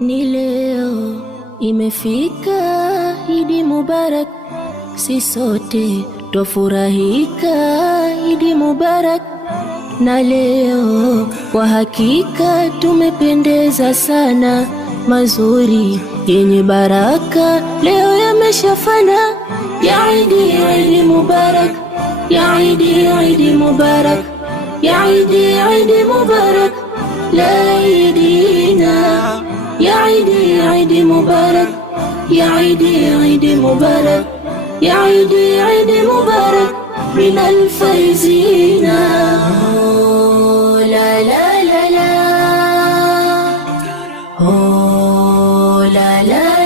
Ni leo imefika Idi Mubarak, si sote twafurahika Idi Mubarak. Na leo kwa hakika tumependeza sana, mazuri yenye baraka leo yameshafana. Ya Idi, Idi Mubarak, ya Idi, Idi Mubarak, ya Idi, Idi Mubarak, la idina. Ya Idi, Idi Mubarak, ya Idi, Idi Mubarak, ya Idi, Idi Mubarak, min al-faizina. Oh la la la la, oh la la.